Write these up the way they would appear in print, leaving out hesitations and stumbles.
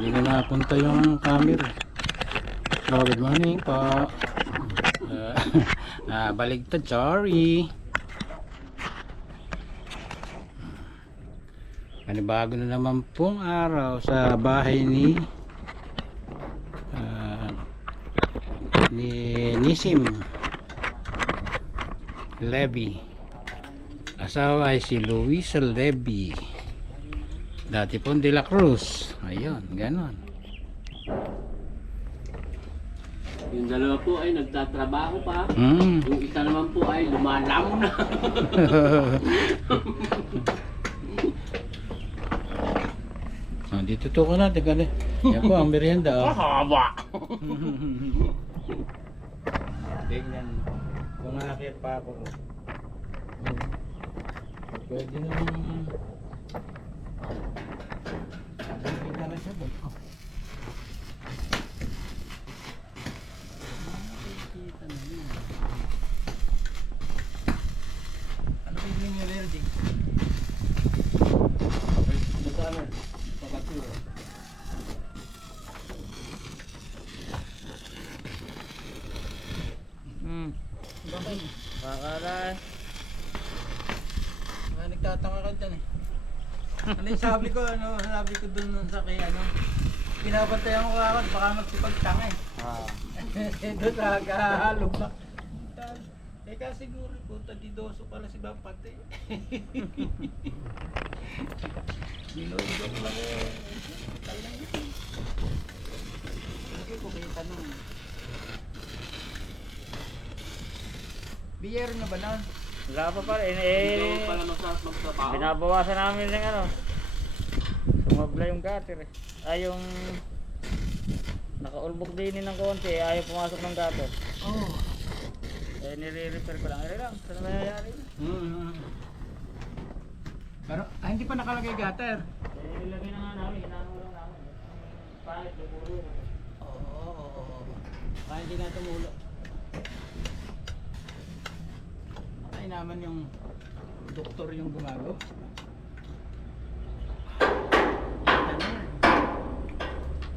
Hindi na napunta yung camera. So, good morning po. Baligtad, sorry. Panibago na naman pong araw sa bahay ni Nisim Levy. Asawa ay si Luisa Levy. Dati pong De La Cruz. Ayun, ganon. Yung dalawa po ay nagtatrabaho pa. Mm. Yung isa naman po ay lumalamon na. Dito to ko natin kani. Yan po ang merienda. Oh. Haba! Tingnan. Kung nakakit pa ako. Pwede naman. Nakikita na siya ba? Nakikita na yun. Ano kayo niyo allergic? Dito ano? Pagkaturo. Bakit? Bakaray. Nagtataka ka dyan eh. Ano yung sabi ko, sabi ko dun sa kay ano, pinabantayan ko kakad, baka magsipagtanga eh. Doon nakahalog na. Teka siguro po, tadidoso pala si Bapate. Binodok lang eh. Talang yun. Hindi ko kayo tanong. Biyero na ba nun? Wala pa pala, Ito pala magtrabaho. binabawasan namin ng ano. Sumabla yung gutter eh. Ay yung nakaulbok din ng konti, ayaw pumasok ng gutter. Oo. Eh nire-repair ko lang. Lang, saan nangyayari? Pero, hindi pa nakalagay gutter. Eh ilagay na nga namin, inaano lang namin. Palit, luburo. Oo. Kaya hindi na tumulo. Ay naman yung doktor yung gumagawa.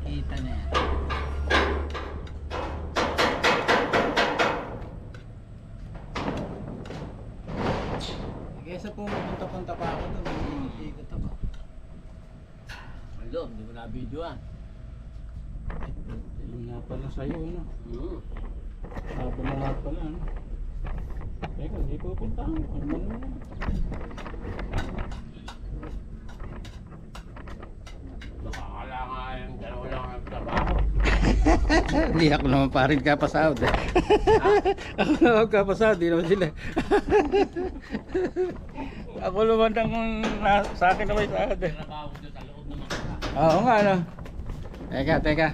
Kita na yan. Kesa pumunta-punta pa ako doon, ikot ako. Hello, hindi mo na video ah. Yun nga pala sa'yo, ano? Sabi mo nga pala, ano? Teka, hindi ko puntahan. Ano naman? Nakakala nga yung dalawa lang ang trabaho. Hindi ako naman pa rin kapasahod eh. Ako naman kapasahod, di naman sila. Ako naman sa akin naman yung sahod eh. Trabaho doon sa loob ng mga Oo nga ano. Teka.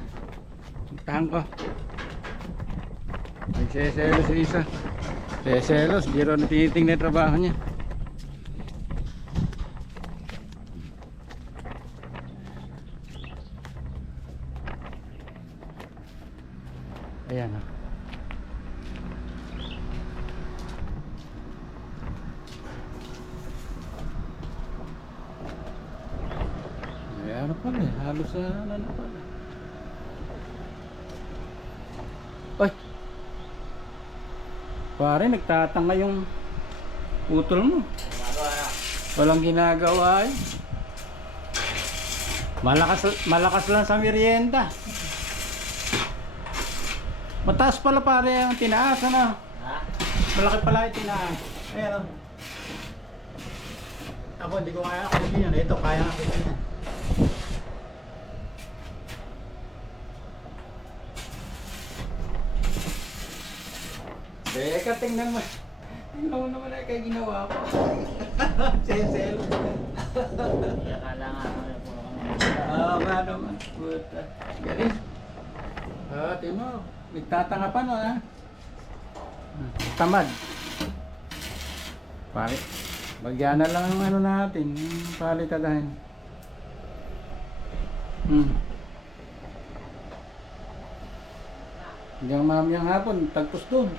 Puntahan ko. Nagseselos si isa. Seselos, di rin tinitingnan trabaho niya. Ayan o. Ayan pala eh, halos sa ano pala. Ay! Pare, nagtatanga yung utol mo. Walang ginagawa eh. Malakas lang sa merienda. Mataas pala pare ang tinaas, ano? Ha? Malaki pala yung tinaas. Ayan o. Ako hindi ko kaya ako yan. Ito kaya ako yan. Teka, tingnan mo. Tingnan mo naman ay kaya ginawa ko. Seselo. Akala nga ano puro kami. Nga naman. Puta. Galing. Tingnan mo. Nagtatanga pa no ha. Tamad. Pare. Bagyan na lang ang ano natin. Yung palitadahin. Hanggang mamayang hapon. Tagpos doon.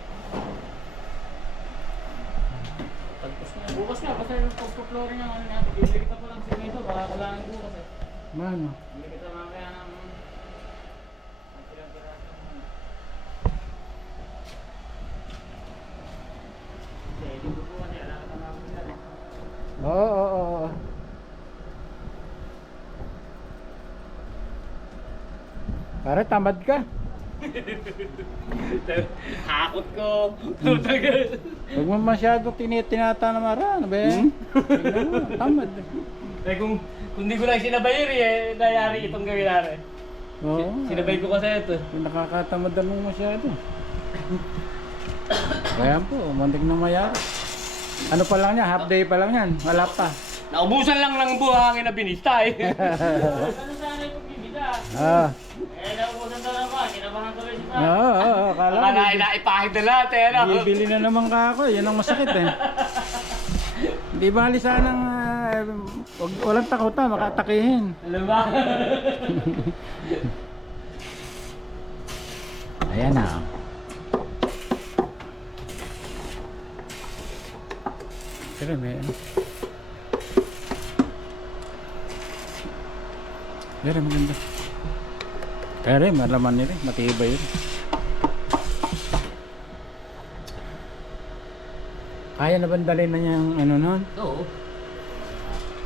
Pagpus na. Bukas nga, basta yung pagpo-flooring ng ano natin. Bibili kita pa lang simento, baka kailangan bukas eh. Mano? Bibili kita mamaya ng Oo. Pare, tamad ka. Hakot ko. Huwag mo masyado tinatanamara. Ano ba yan? Tingnan mo, tamad. Eh kung di ko lang sinabayari nangyari itong gawin natin. Oo. Sinabay ko kasi ito. Nakakatamadan mo masyado. Kaya po, muntik na mayari. Ano pa lang yan? Half day pa lang yan. Wala pa. Naubusan lang ng buhangin na binista eh. Ano sana yung pagbibida? Naubusan na naman. Kinabahan ko rin siya. Oo. Akala Akala inaipahid na lahat eh. Ano? bibili na naman ka ako. Yan ang masakit eh. Di bali sanang walang takutan, makatakihin. Alam ba? Ayan na. Pero may ano. Pero maganda. Kaya rin, malaman nila, matibay yun. Kaya na bandalin na niya yung ano nun? Oo.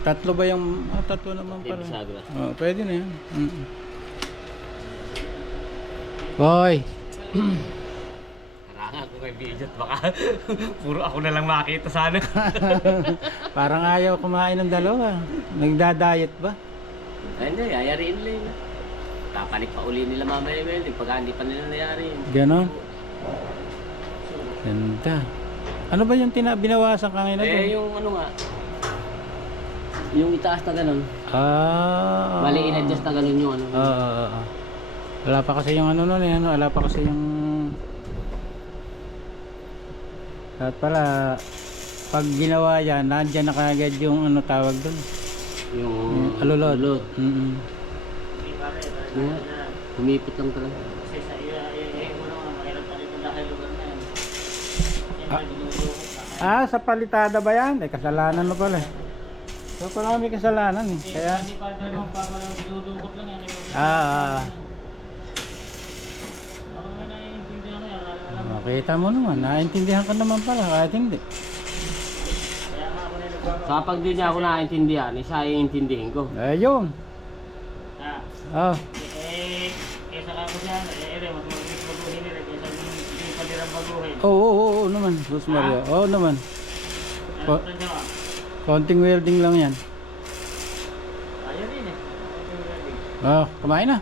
Tatlo ba yung... tatlo naman pala. Ibisado na. Oo, pwede na yun. Boy! Harangan ko kay Bidget. Baka puro ako na lang makita sana. Parang ayaw kumain ng dalawa. Nagda-diet ba? Ay hindi, ayariin nila yun. Papanik pa uli nila mamaya yun. Pagka hindi pa nila nayari yun. Ganon? Ganda. Ano ba yung binawasan kanina doon? Yung ano nga. Yung itaas na ganun. Bali in-adjust na ganun yung ano. Oo. Wala pa kasi yung ano nun eh. Wala pa kasi yung... At pala, pag ginawa yan, nandyan na kagad yung ano tawag doon. Yung alulod. alulod. Yeah. Humipit lang talaga. Kasi sa iyo mo naman mahirap pa rin dahil lugar na yan. Sa palitada ba yan? Kasalanan mo pala. So pala may kasalanan eh. Kaya... Hindi pa naman dinudukot lang yan. Ako nga naiintindihan ko yan. Makita mo naman, naintindihan ka naman pala kahit hindi. Kaya nga ako na nagpapalala. Kapag di niya ako naiintindihan, isa iintindihin ko. Ayun. Kesa ka ko siya, mas magiging baguhin nila kesa hindi pa dirang baguhin. Oo naman, Sus Maria. Oo naman. Ano pa siya? Konting welding lang yan. Ayaw rin eh. Kumain na.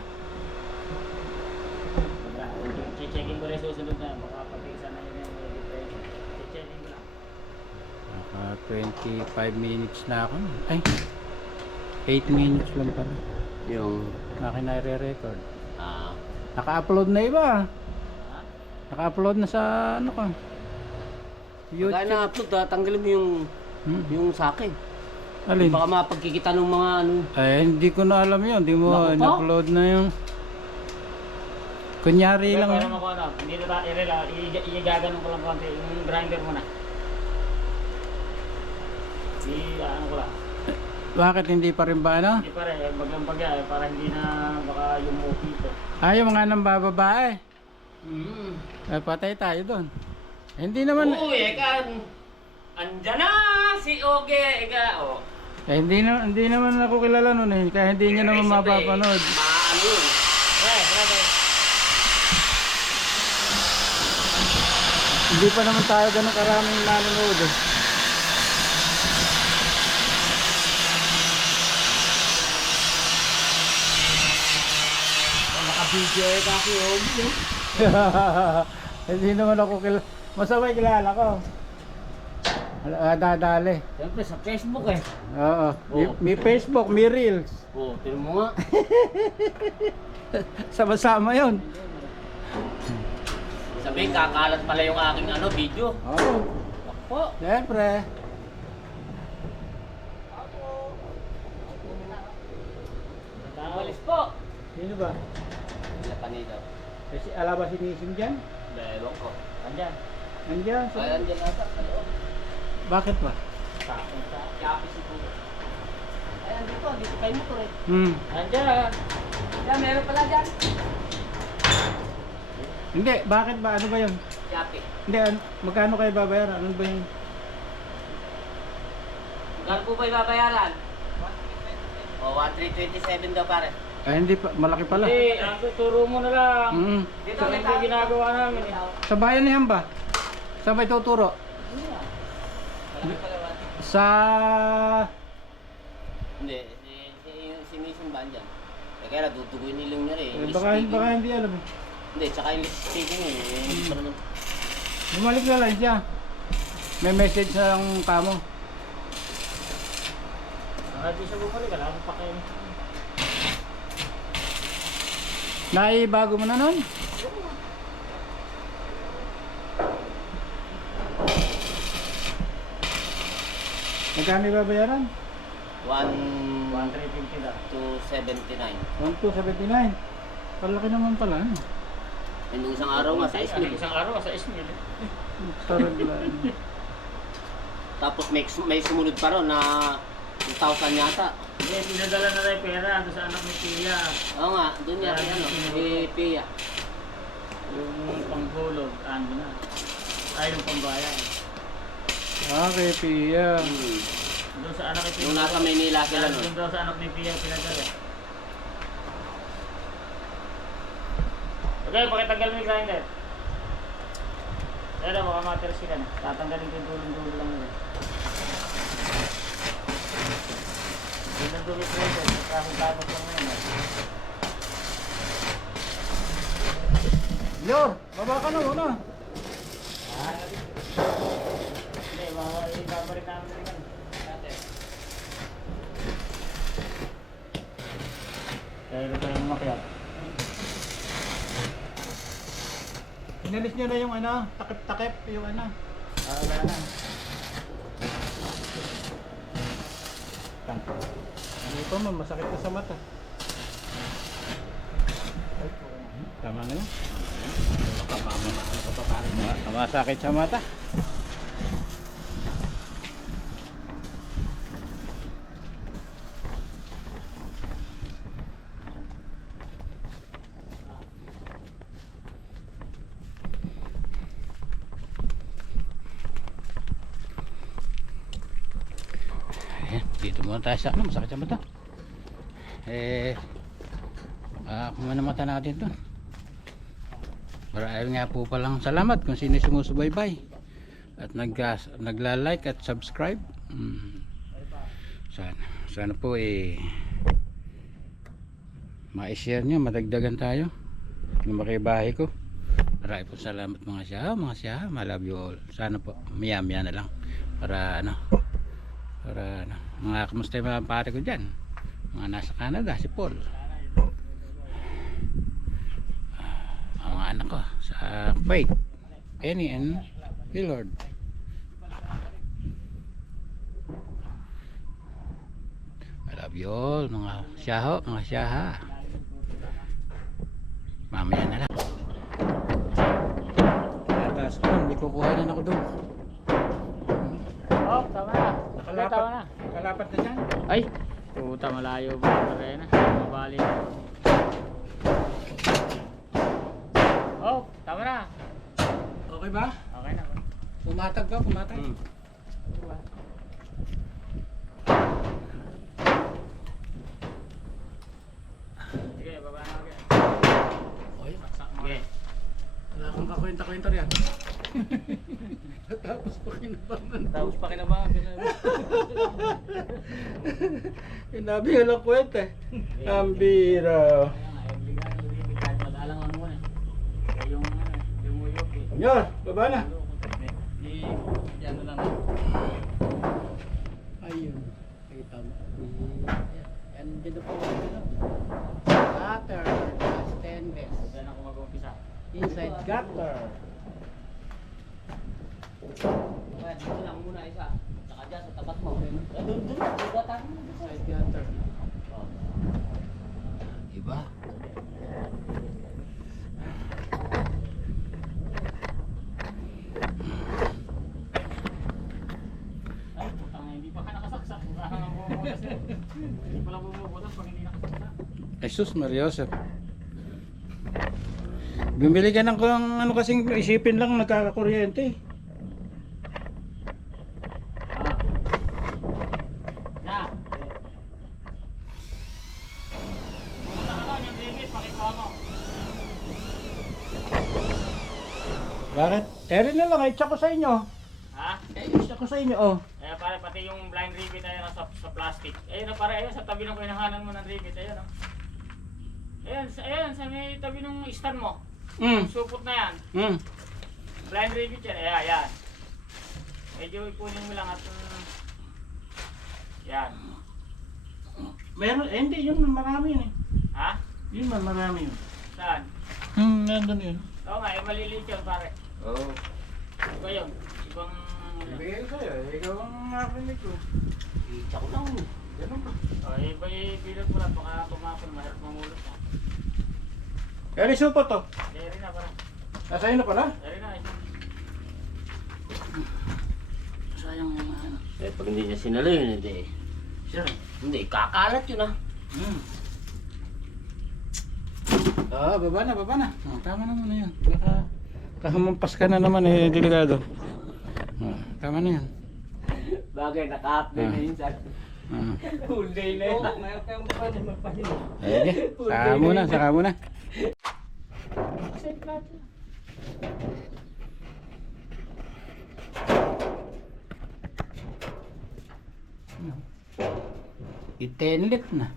Checking ko rin susunod na. Baka pag-isa na yun yung checking ko lang. 25 minutes na ako. Ay, 8 minutes lang pala. Yung... Akin na i-record. Naka-upload na iba. Naka-upload na sa ano ka. Pagka na-upload, tanggalin mo yung sa akin. Alin? Baka mapagkikita ng mga ano. Ay, hindi ko na alam yun. Hindi mo Naku po. in-upload na yung... Kunyari lang. Pero mo ano, hindi na i-gaganon ko lang konti yung grinder mo na. Ano ko lang. Bakit hindi pa rin ba ano? Hindi pa rin, bagang-baga para hindi na baka yung mukito. Yung mga nang bababae. Ay, patay tayo doon. Hindi naman... Oo, andyan na si Oge, hindi naman ako kilala nun eh. Kaya hindi niya naman mapapanood. Maano yun. Hindi pa naman tayo ganun karaming nanonood eh. Naka-video kasi Oge. Hindi naman ako kilala. Masabay kilala ko. Dadali. Siyempre sa Facebook eh. Oo. Oo. May Facebook, may Reels. Oo, tinan mo nga. Sama-sama yun. Sabihin, kakalat pala yung aking video. Oo. Ako. Siyempre. Walis po. Sino ba? Sila panito. Kasi alaba si Nisim dyan? Ewan ko. Andyan. Andyan. Ay, andyan ata. Bakit ba? Sa Yapi siguro. Ay, andito. Dito kayo motor eh. Andiyan. Yan, meron pala dyan. Hindi, bakit ba? Ano ba yun? Yapi. Hindi, magkano kayo babayaran? Ano ba yung... Magkano po ba ibabayaran? O, 1,327 daw pare. Ay, hindi pa, malaki pala. Hindi, ang tuturo mo na lang. Dito Ito may yung ginagawa namin eh. Sa bayan niyan ba? Saan ba ituturo? Sa... Hindi, si Mason ba dyan? Kaya dudugoy nilang niya rin. baka hindi alam eh. Hindi, tsaka yung speaking eh. Bumalik na lang siya. May message sa ang kamo. Hindi siya bumalik, alam mo pa kayo. Naibago mo na nun? Magkano babayaran? 1,350 daw. 1,279. 1,279. Palaki naman pala. Yung isang araw nga sa Ismail. Isang araw sa Ismail. Taraglan. Tapos may sumunod pa ron na 2,000 yata. Hindi, pinadala na rin pera doon sa anak ni Pia. Oo nga, doon niya kay ano, si Pia. Yung panghulog, ando na. Ay, yung pambayan. Kay Pia. Doon sa anak ni Pia. Yung nasa Maynila sila no. Doon daw sa anak ni Pia pinadala. Okay, pakitanggal mo yung grinder. Pero baka materes sila na. Tatanggalin ko yung dulong-dulo lang nila. Doon ang dumi grinder. Tapos lang na yun. Yor, baba ka na muna. Hindi, babalik namin rin yan. Kaya ito yung makyat. Inalis nyo na yung ano, takip-takip yung ano. Wala na. Ano ito man, masakit na sa mata. Tama na yun. Masakit sa mata. Ayan, dito muna tayo sa ano, masakit sa mata. Kumana mata natin to. Maraming nga po palang salamat kung sino sumusubaybay at nagla-like at subscribe. Sana po ma-share nyo, madagdagan tayo yung makibahay ko. Maraming po salamat mga siya, I love you all. Sana po maya na lang para mga kamusta yung mga pare ko dyan, mga nasa Canada, si Paul, ang mga anak ko sa Faith, Penny and Willard. I love you all mga siyaha. Mamaya na lang. Taas ko lang, may kukuhanan ako doon. Oh, tama na. Tama na. Kalapat na dyan. Ay, puta malayo pa rin na. Mabali na. Oh, tama na. Okay ba? Okay na. Pumatag ka, pumatag. Sige, baba na agad. Okay. Sige. Wala akong kakwenta-kwenta riyan. Tapos pa kinabahan. Hinabi nga lang kwenta eh. Ang bira. Mag-alang ano muna. Yung uyok eh. Yor, baba na. Ano lang. Ayun. Kita mo. Yan dito po. Gutter. Stainless. Diyan ako mag-umpisa. Inside gutter. Dito lang muna isa. Saka dyan sa tapat mo. Doon, bubatan mo. Inside gutter. Iba? Ay, putang hindi pa ka nakasaksak. Hindi pala bumubutas pag hindi nakasaksak. Jesus Mariosep. Bumili ka ng ano kasing isipin lang nagkakakuryente. Bakit? Eri na lang, i-check ko sa inyo. Ha? I-check ko sa inyo, oh. Eh pare, pati yung blind rivet ayun sa plastic. Ayun na pare, ayun sa tabi ng kinahanan mo ng rivet, ayun oh. Ayan, sa may tabi ng stand mo. Supot na yan. Blind rivet yan, ayan. Medyo ipunin mo lang at yan. Meron, hindi, yun marami yun eh. Ha? Yun marami yun. Saan? Nandun yun. Oo nga, maliliit yun pare. Oo. Iba yun. Ibang... Ibigay ko sa'yo, ikaw ang narinig ko. I-check ko lang. Ganun ba? iba ibilog mo lang, baka tumapon, mahirap mamulot na. Eri, supo to. Eri na pare. Nasa inyo pala? Eri na. Sayang yung ano. Eh, pag hindi niya sinalo yun, hindi. Sure. Hindi, kakalat yun ah. Baba na, baba na. Tama na muna yan. Kahamampas ka na naman eh, delikado. Tama na yan. Bagay, naka-update na yun sa full day na yun. Eh, saka muna, saka muna. Itenlit na.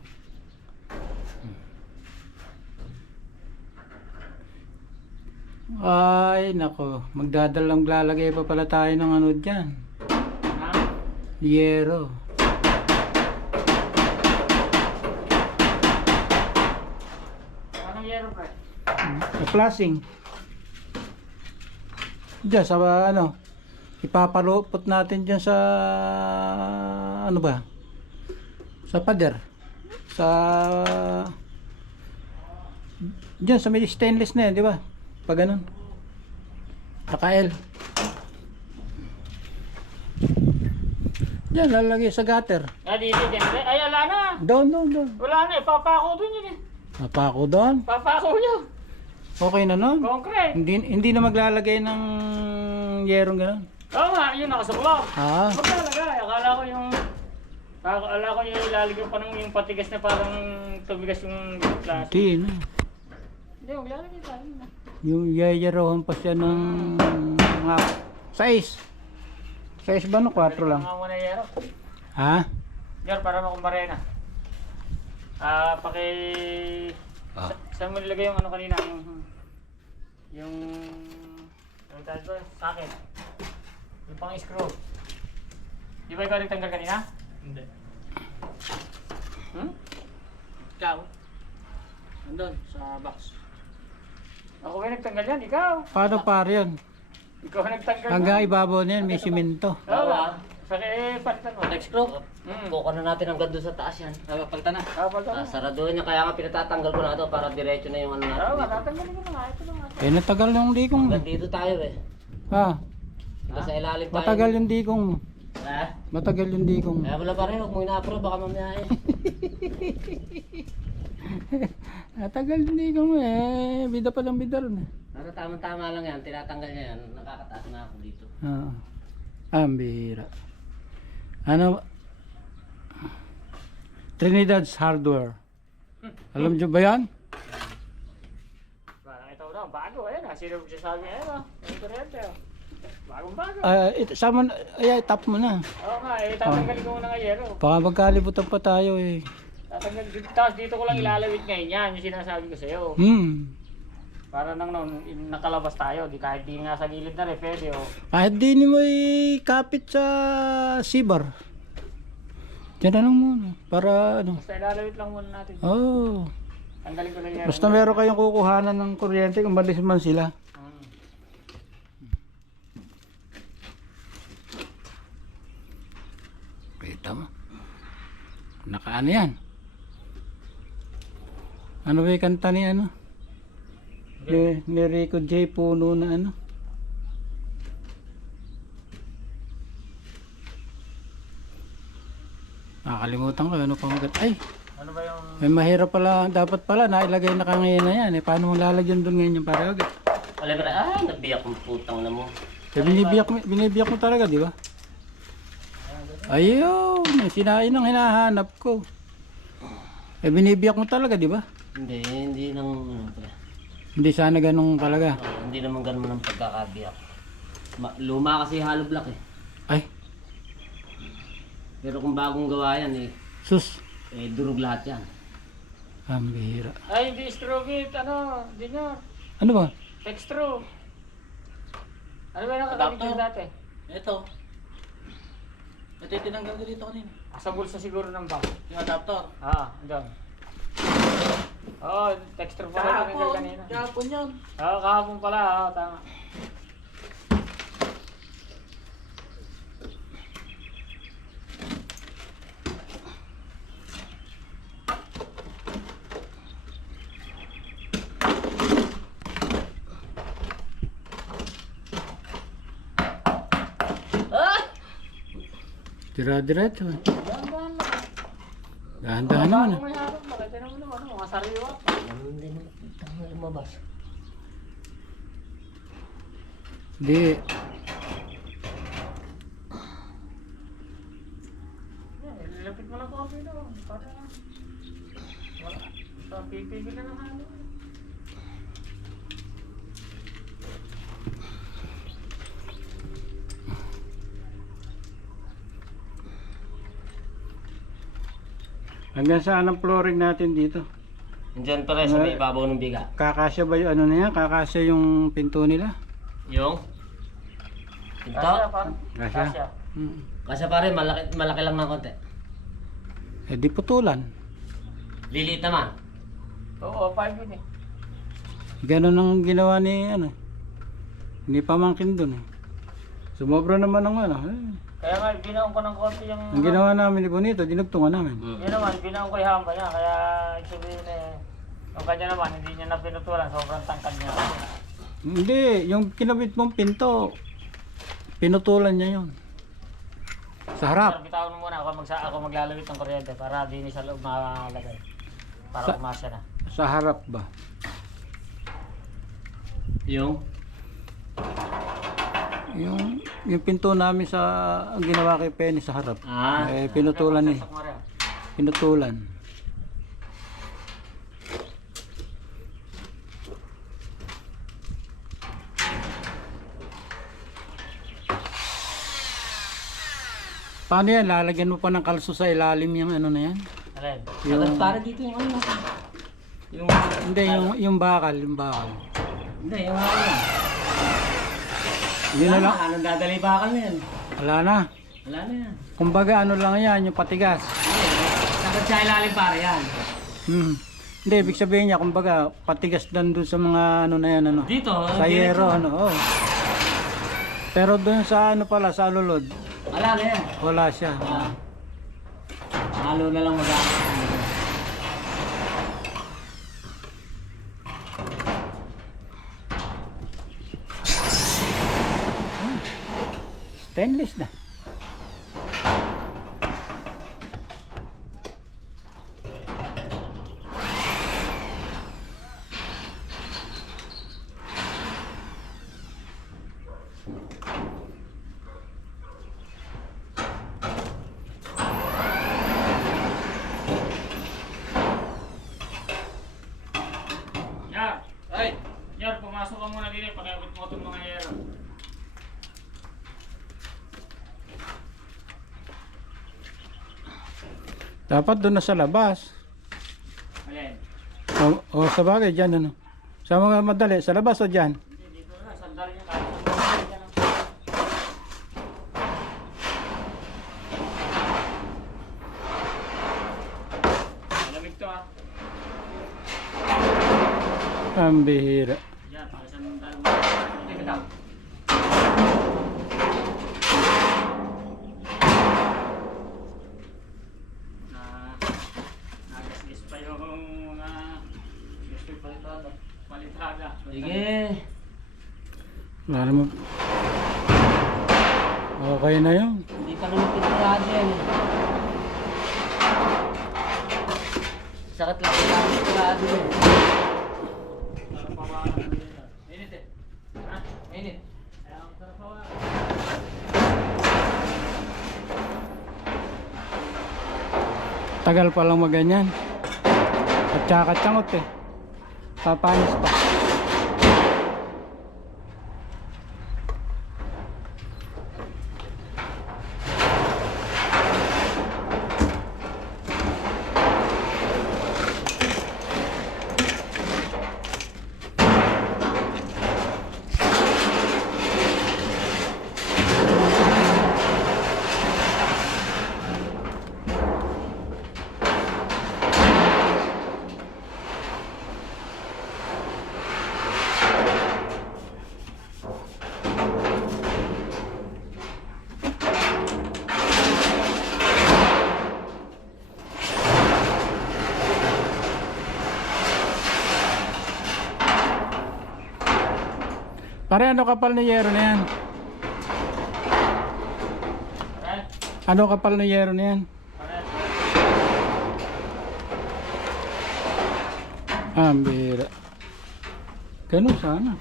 Ay, nako. Magdadalang lalagay pa pala tayo ng ano dyan. Ha? Yero. Anong yero pre? Flashing. Diyan sa ano. Ipapalupot natin dyan sa ano ba? Sa pader. Sa diyan sa may stainless na yan, di ba? Pag ganun. Naka-L. Diyan, lalagay sa gutter. Dito dyan. Ay, wala na. Down. Wala na, ipapako dun yun eh. Napako doon. Papako yun. Okay na nun. Concrete. Hindi na maglalagay ng yerong ganun. Oo nga, yun nakasuklap. Ah. Maglalagay. Akala ko yung ilalagay pa ng yung patigas na parang tubigas yung plastic. Hindi na. Hindi, maglalagay tayo na. Yung yayarohan pa siya ng mga size. Size ba no? 4 lang. Mga muna yero. Ha? Yer, para makumbare na. Saan mo nilagay yung ano kanina? Yung ano tawag ko? Socket. Yung pang screw. Di ba ikaw nagtanggal kanina? Hindi. Ikaw? Nandun, sa box. Ako ba nagtanggal yan? Ikaw? Paano par yun? Ikaw nagtanggal Hanggang yan? ibabaw na yan, may simento. Oo ba? Palitan mo. Next screw. Kuha na natin hanggang doon sa taas yan. Palitan na. Palitan na. Saraduhin niya, kaya nga pinatatanggal ko na ito para diretso na yung ano natin. Oo, dito. tatanggalin ko na nga. Ito lang nga. Eh, natagal yung dikong. Hanggang dito tayo eh. Ha? Hanggang sa ilalim tayo. Matagal yung dikong. Eh? Matagal yung dikong. Kaya wala pa rin, huwag mo ina-approve, baka mamaya eh. Matagal yung dikong eh. Bida pa lang bida rin eh. Pero tama-tama lang yan, tinatanggal niya yan. Nakakataas na ako dito. Oo. Ambira. Ano? Trinidad's Hardware. Alam nyo ba yan? Parang ito na, bago. Ayan, sino magsasabi? Ayan o. Ang kurente o. Bagong bago. Sama, ay, tap mo na. Oo nga, tatanggalin ko muna nga yero. Baka magkalibutan pa tayo eh. Tatanggalin. Tapos dito ko lang ilalawit ngayon yan, yung sinasabi ko sa'yo. Para nang nakalabas tayo, kahit di nga sa gilid na rin, pwede o. Kahit di mo ikapit sa sibar. Diyan na lang muna. Para ano. Basta ilalawit lang muna natin. Oh. Tanggalin ko lang yero. Basta meron kayong kukuhanan ng kuryente kung malis man sila. Kita mo. Nakaano yan? Ano ba yung kanta ni ano? Ni Rico J. Puno na ano? Nakakalimutan ko ano pa magat. Ay! Ano ba yung... May mahirap pala, dapat pala nailagay na kangayon na yan eh. Paano mo lalagyan doon ngayon yung parang agad? Wala ba nabiyak ang putang na mo. Eh, binibiyak mo talaga, di ba? Ayun, sinain ang hinahanap ko. Eh, binibiyak mo talaga, di ba? Hindi nang ano pala. Hindi sana ganun talaga. Hindi naman ganun ang pagkakabiyak. Luma kasi hollow block eh. Ay, Pero kung bagong gawa yan eh, sus. durog lahat yan. Ang bihira. Ay, hindi strogit, hindi nyo. Ano ba? Textro. Ano ba yung nakakabit Adapter. yun dati? Ito. Ito yung tinanggal ko dito kanina. Sa bulsa siguro ng bag. Yung adapter. Andyan. Oo, textro pala yung tinanggal kanina. Kahapon yun. Kahapon pala, tama. Dira-diretso. Dahan-dahan lang. Dahan-dahan naman. May harap, makita naman naman, mga sariwa. Ganun din naman lumabas. Hindi. Lapit mo lang coffee doon. Para wala. Pipigil na ng halo. Hanggang saan ang flooring natin dito? Diyan pa rin sa may ibabaw ng biga. Kakasya ba yung ano na yan? Kakasya yung pinto nila? Yung? Ito? Kasya pa. Kasya. Kasi pare, malaki lang ng konti. Eh di putulan. Liliit naman. Oo, 5 yun eh. Ganon ang ginawa ni ano. Ni pamangkin dun eh. Sumobra naman ng ano. Kaya nga, binaon ko ng konti yung... Ang ginawa namin ni Bonito, dinugtungan namin. Yun naman, binaon ko yung hamba niya. Kaya, ibig sabihin yung kanya naman, hindi niya na pinutulan. Sobrang tangkad niya. Hindi, yung kinabit mong pinto, pinutulan niya yun. Sa harap. Pero bitawan mo muna, ako maglalawit ng kuryente para di ni sa loob malagay. Para kumasya na. Sa harap ba? Yung? Yung pinto namin sa ang ginawa kay Penny sa harap. Eh pinutulan eh. Saksak mo rin. Pinutulan. Paano yan? Lalagyan mo pa ng kalso sa ilalim yung ano na yan? Alin? Yung, Para dito yung ano. Yung... hindi, yung bakal, yung bakal. Hindi, yung ano yan. Hindi na lang. Anong dadali bakal na yan? Wala na. Wala na yan. Kumbaga ano lang yan, yung patigas. Sakit sa ilalim pare yan. Hindi, ibig sabihin niya, kumbaga patigas dan doon sa mga ano na yan, ano. Dito? Sa yero, ano, oh. Pero doon sa ano pala, sa lulod, Wala na yan. wala siya. Halo na lang mag-aano. Stainless na. Yar! Ay! Yar, pumasok ka muna din eh. Pag-abot mo itong mga yero. Dapat doon na sa labas. Alin? O sa bagay, dyan ano. Sa mga madali, sa labas o dyan. Hindi, dito na. Sandali niya kahit sandali niya lang. Malamig to ah. Ang bihira. Yan, para sa nung tayo. Hindi ka daw. Nagaslis pa yung mga gusto palitada. Sige. Wala naman. Okay na yun. Hindi pa naman pinagkakad yan eh. Sakit lang. Pinagkakad yan eh. Parang pawalan nila. Minit eh. Ha? Minit. Kaya ang sarap pawalan. Tagal pa lang maganyan. At tsaka tsangot eh. Papanis pa. Pare, ano kapal na yero na yan? Pare, Ano kapal na yero na yan? pare. Ah, ang bihira. Ganun sana.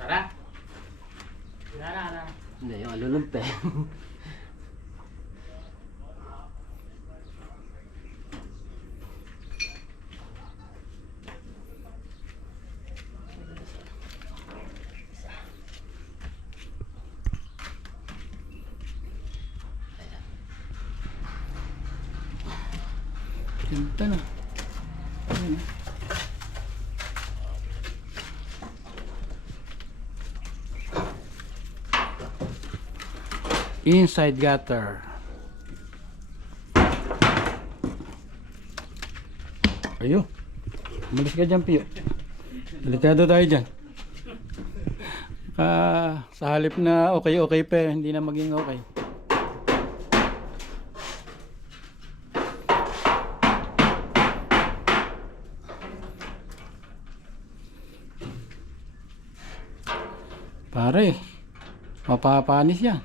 Tara. Tara. Hindi, yung alulumpe. Ganda na. Ayun. Inside gutter. Ayo. Umalis ka dyan, Pio. Delikado tayo dyan. Sa halip na okay pa, hindi na maging okay. Pare, mapapanis yan.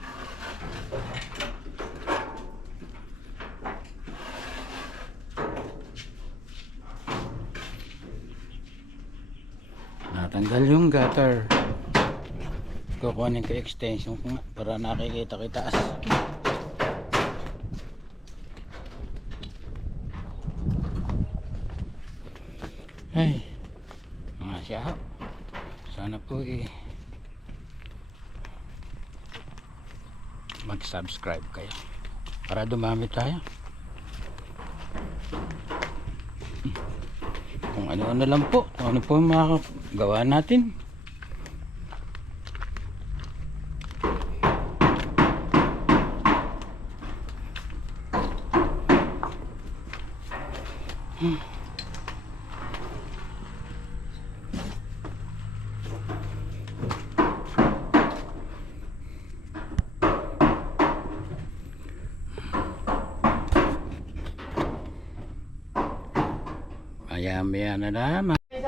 Natanggal yung gutter. Kukunin ko extension ko nga para nakikita kitaas. Ay, mga siya. Sana po mag-subscribe kayo para dumami tayo. Kung ano-ano lang po, kung ano po yung makagawa natin. Maya-maya na naman. Yan,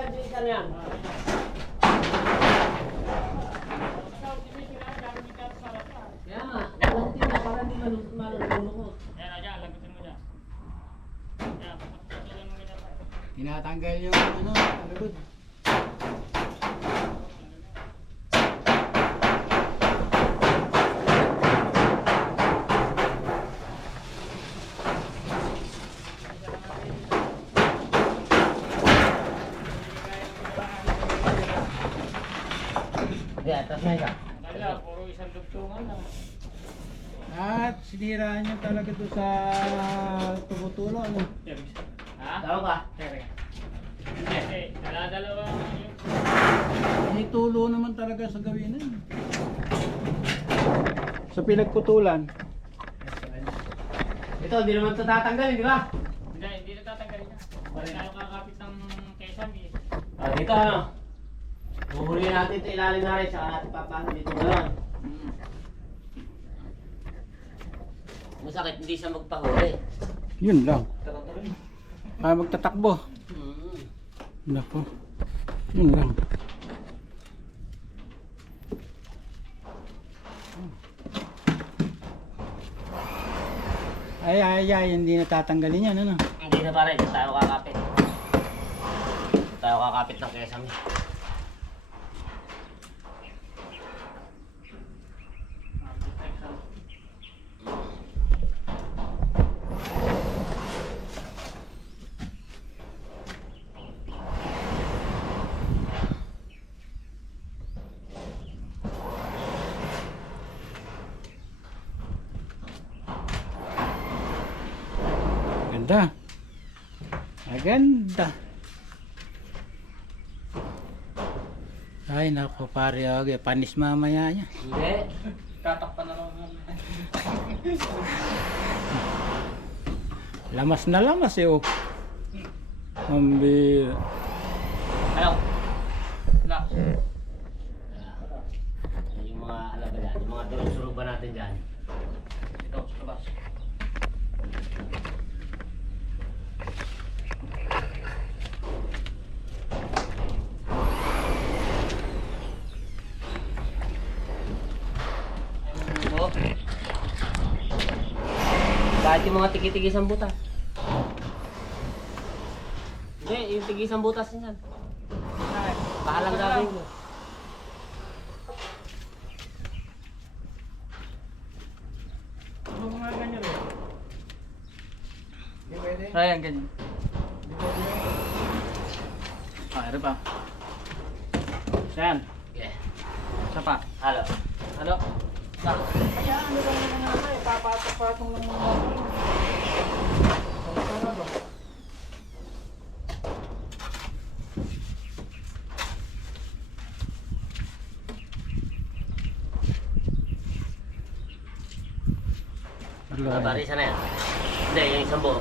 dyan, lagutin mo dyan. Yan, puputulin mo nila pa. Tinatanggal yung ano, alugod. Wala, puro isang dugtungan lang. At siniraan niya talaga doon sa tumutulo. Ano? Ha? Tama ba? Hindi, dala-dalawa yung... May tulo naman talaga sa gawin na. Sa pinagputulan. Ito, hindi naman ito tatanggalin, di ba? Hindi na tatanggalin na. Wala tayo kakapit ng kesam eh. Dito ano? Huhuli natin ito ilalim na rin, saka natin papasok dito gano'n. Masakit, hindi siya magpahuli. Yun lang. Magtatakbo. Mm. Nako. Yun lang. Ay, hindi na tatanggalin yan, ano? Hindi na pare, ito tayo kakapit. Ito tayo kakapit ng kesam. Ganda. Maganda. Ay, nako pare, okay. Panis mamaya niya. Hindi. Tatakpan na lang. Lamas na lamas eh, oh. Ambira. Ano? Wala. Yung mga alam ba yan, yung mga durog-surugan natin dyan. Ito, sa labas. Kahit yung mga tigi-tigisang butas. Hindi, yung tigisang butas niyan. Bahalang gagawin mo. Ano mga ganyan rin? Hindi pwede. Ayan, ganyan. Hindi pwede. Ito pa. Yan. Yeah. Isa pa. Halo. Ano? Kaya ano lang naman naman eh, papatong-patong lang mga ano. Mga barisa na yan. Hindi, yung isang buo.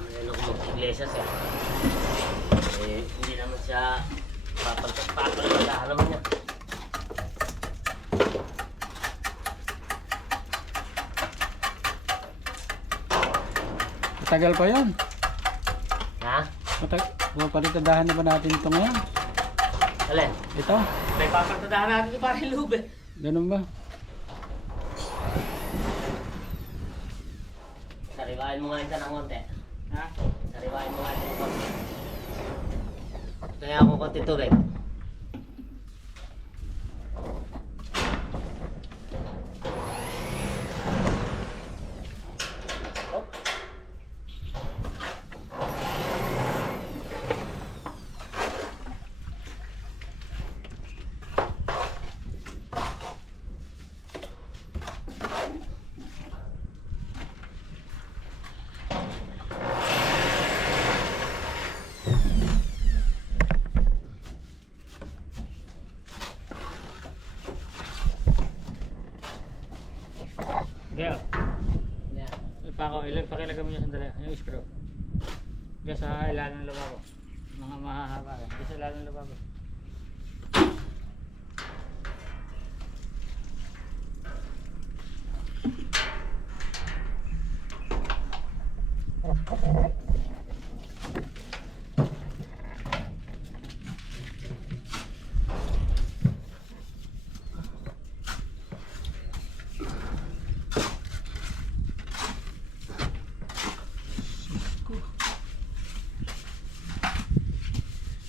Ano kung mag-iglesia siya. Eh, hindi naman siya papalagalahan naman niya. Matagal pa yun. Ha? Palitadahan na ba natin ito ngayon? Alin? Ito? May papagtadahan natin yung parang lube. Ganun ba? Sariwain mo nga isa ng konti. Ha? Sariwain mo nga isa ng konti. Kaya ako konti tubig. Diyan. Yan. Pakilagay mo yung sandali. Yung screw. Diyan sa ilalim ng lababo. Mga mahahaba. Diyan sa ilalim ng lababo.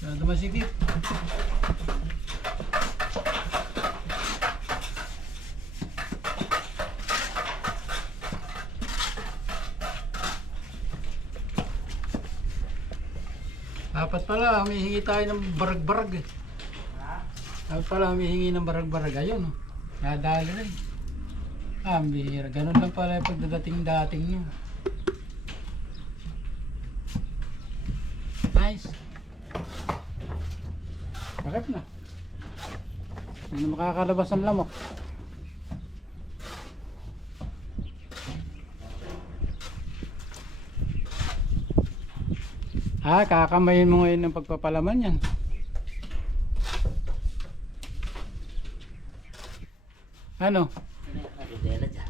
Masyado masikip. Dapat pala humihingi tayo ng barag-barag eh. Dapat pala humihingi ng barag-barag. Ayun oh. Nadali rin. Ah, bihira. Ganun lang pala yung pagdadating-dating nyo. Nice. Bakit na? Hindi makakalabas ang lamok. Ah, kakamayin mo ngayon ng pagpapalaman yan. Ano? Nakadela dyan.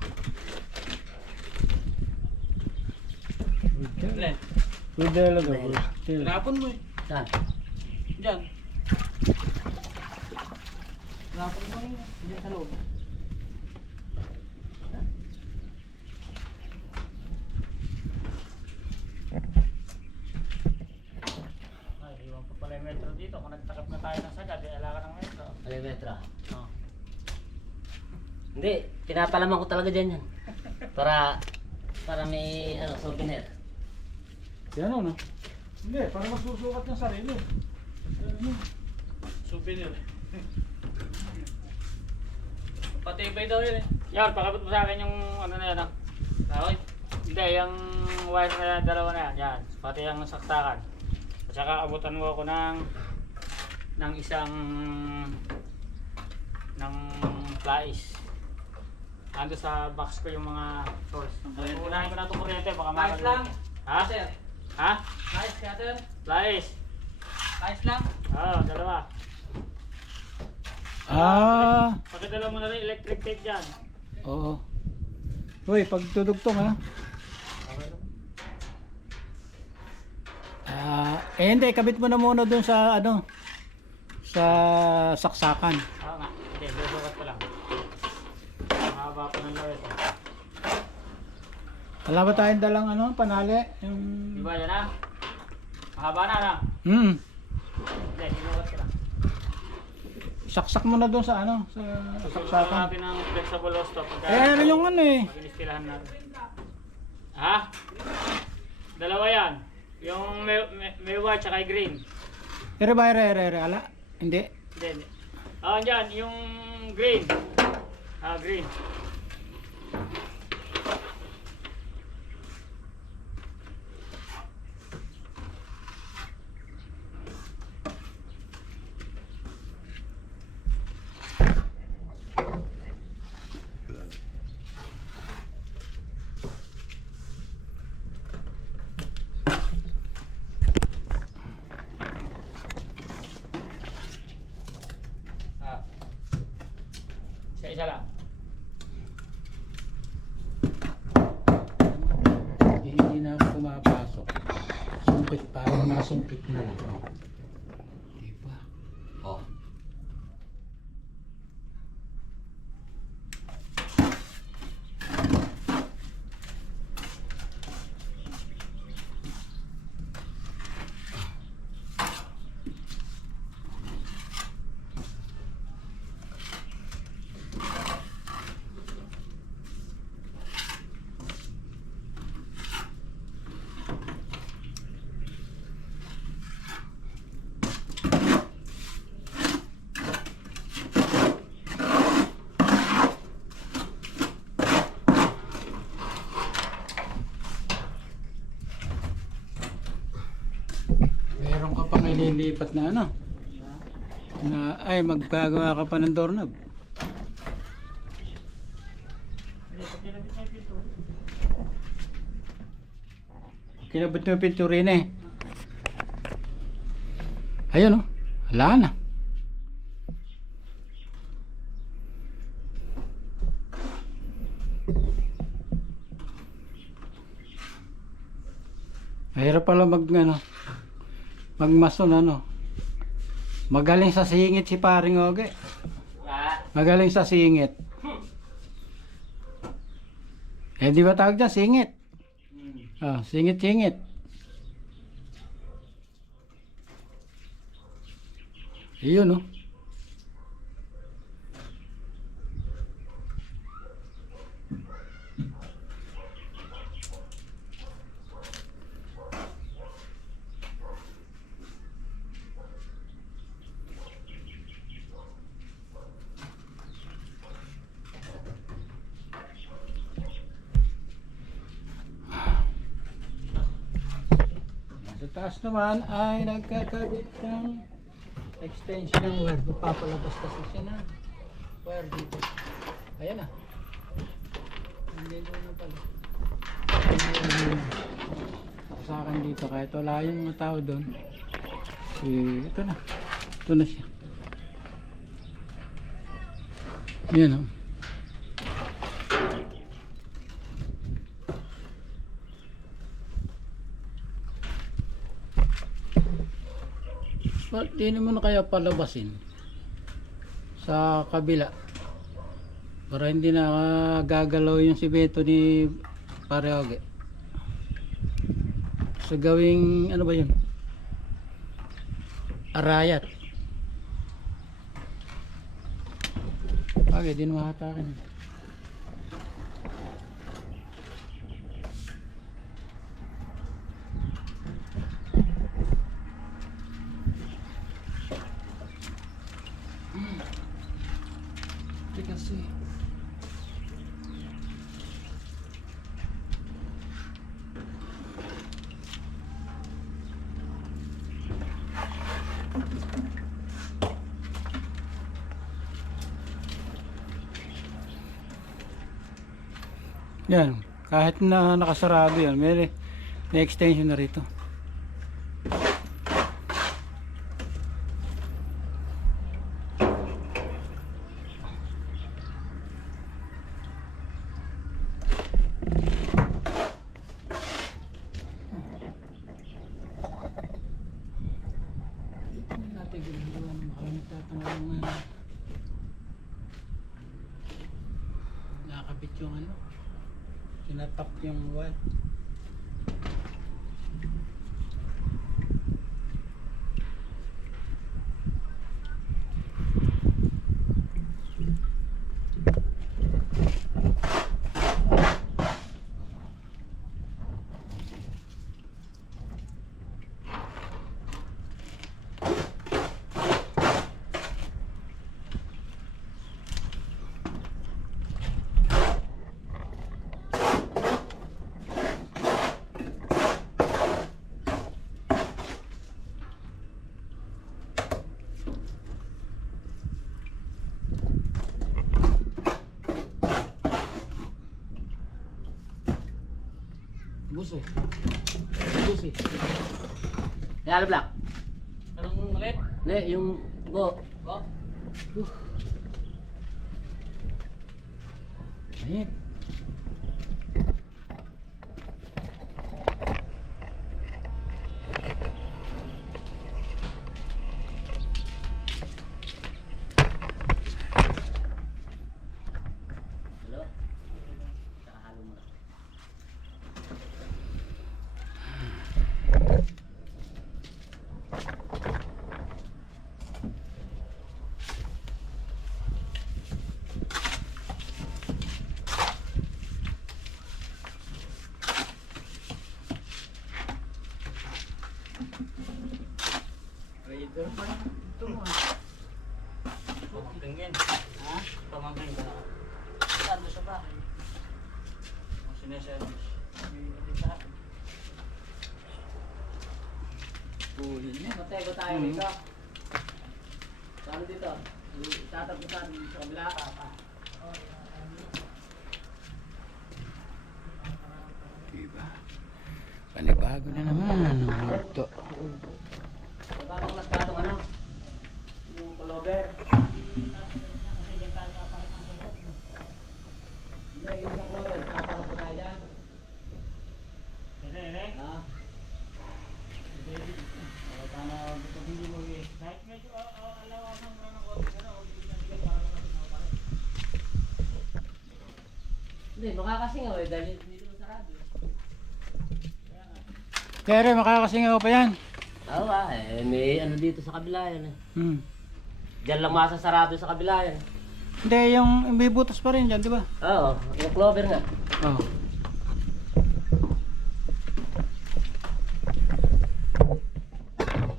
Alin? Pwede lang Pwede. Tinapon mo eh. Saan? Diyan. Tinapon mo yun. Diyan sa loob. Ay, iwan pa pala yung metro dito. Kung nagtakap na tayo ng sagad, ala ka ng metro. Alimetra. Oh. Hindi, pinapalaman ko talaga dyan yan. Para may souvenir. Yan o, no? Hindi, para masusukat ng sarili. Souvenir. Patibay daw yun eh. Yan, pakabot mo sa akin yung ano na yan ah. Okay? Hindi, yung wire na yan, dalawa na yan. Yan, pati yung saksakan. At saka abutan mo ako ng isang ng flies. Ando sa box ko yung mga source. Unahin ko na itong kuryente, baka Flies lang. Ha? Ha? Nice, cutter. Flies. Nice lang. Oo, dalawa. Ah, Pagkadala mo na rin electric tape dyan. oo. Uy, pagtudugtong ha. Ah, hindi, kabit mo na muna dun sa ano, sa saksakan. Oo nga. Hindi, susukat ko lang. Mahaba pa ng lawet. Wala ba tayong dalang ano, panali? Yung... Di ba yan na? Mahaba na na. Hmm. Hindi, sinukat ko lang. Saksak mo na doon sa ano, sa Susukat saksakan. natin ng flexible low stop. Eh, ano yung ano eh? Pag-inistilahan natin. Ha? Dalawa yan. Yung may white tsaka green. Ere ba, ere, ala? Hindi. Hindi, hindi. Andyan, yung green. Green. Isa lang. Hindi na ako pumapasok. Sumpit, parang nasumpit na lang. Diba? Oh. Meron ka pang ililipat na ano? Na, ay, maggagawa ka pa ng doorknob. Kinabot mo yung pinturin eh. Ayun oh. Wala na. Mahirap pala magmason ano. Magaling sa singit si paring Oge. Magaling sa singit. Eh di ba tawag dyan? Singit. Ah, singit-singit. Iyon oh. Sa taas naman ay nagkakabit ng extension ng wire. Papalabas kasi siya na wire dito. Ayan na. Hindi na pala. Sa akin dito kahit wala yung mga tao doon. Ito na. Ito na siya. Ayan o. Ba't di naman na kaya palabasin sa kabila para hindi na gagalaw yung simento ni Pare Oge. So gawing ano ba yun? Arayat. Okay, di na mahatakin. Kasi yan, kahit na nakasarado yan, may extension na rito. Natin ginawa ng nagtatanggal ng nakakabit yung ano. Sinatap yung wall. Busi. Busi. Yellow black. Anong ulit? Ne, yung go. Oh. Ayun. Hello? Kakahalo mo na. Raider pa lang. Ito mo. Pamangkin. Ha? Pamangkin ka na. Saan doon sa bahay? Ang sineservice. Pulin niya. Matego tayo dito. Saan dito? Itatapusan sa kabila. Diba? Panibago na naman. Ito. Babang las katong ano? Yung pullover. Hindi, yung sa pullover. Tatapos po tayo dyan. Ere. Ha? Paano pag hindi mo kahit medyo alawasan mo na ng konti na o hindi na bigyan para makasinaw pa rin. Hindi, makakasingaw eh. Dahil dito sa radyo. Pero makakasingaw pa yan. Oo ba, eh, may ano dito sa kabila yan eh. Diyan lang masasarado sa kabila yan. Hindi, yung may butas pa rin dyan, di ba? Oo, yung clover nga. Oo.